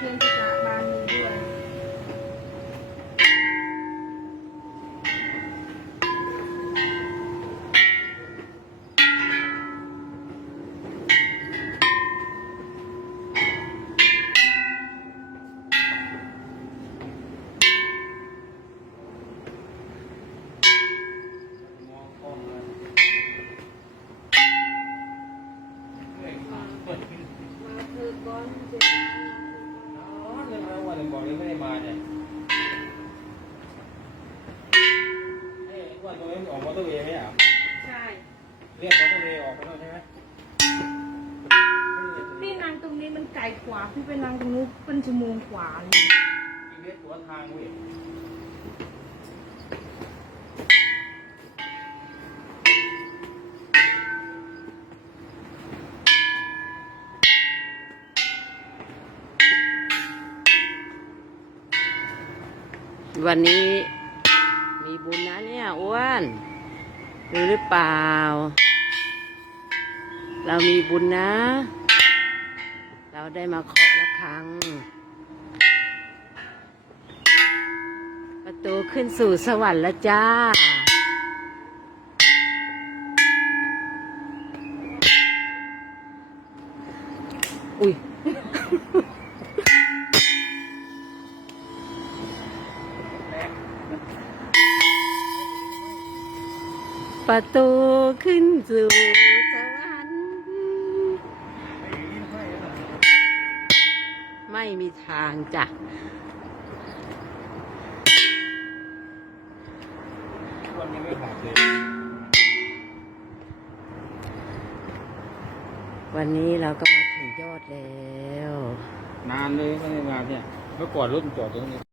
เน็ตไยเปิดขึ้นมาเธอก้อนเจอ๋อเรื่องอะไรวันหนึ่งบอกเลยไม่ได้มาเนี่ยเอ้ยวันตรงนี้ออกมอเตอร์เวย์ไหมอะใช่ เรียกมอเตอร์เวย์ออกไปแล้วใช่ไหมพี่นั่งตรงนี้มันไกลกว่าพี่ไปนั่งตรงนู้นเป็นชั่วโมงกว่าเลยอีเวสตัวทางเว้ย วันนี้มีบุญนะเนี่ยอ้วนรู้หรือเปล่า เรามีบุญนะ เราได้มาเคาะระฆังประตูขึ้นสู่สวรรค์แล้วจ้าอุ้ย ประตูขึ้นสู่สวรรค์ไม่มีทางจ้ะวันนี้เราก็มาถึงยอดแล้ว นานเลยไม่ได้มาเนี่ย เมื่อก่อนรถมันจอดตรงนี้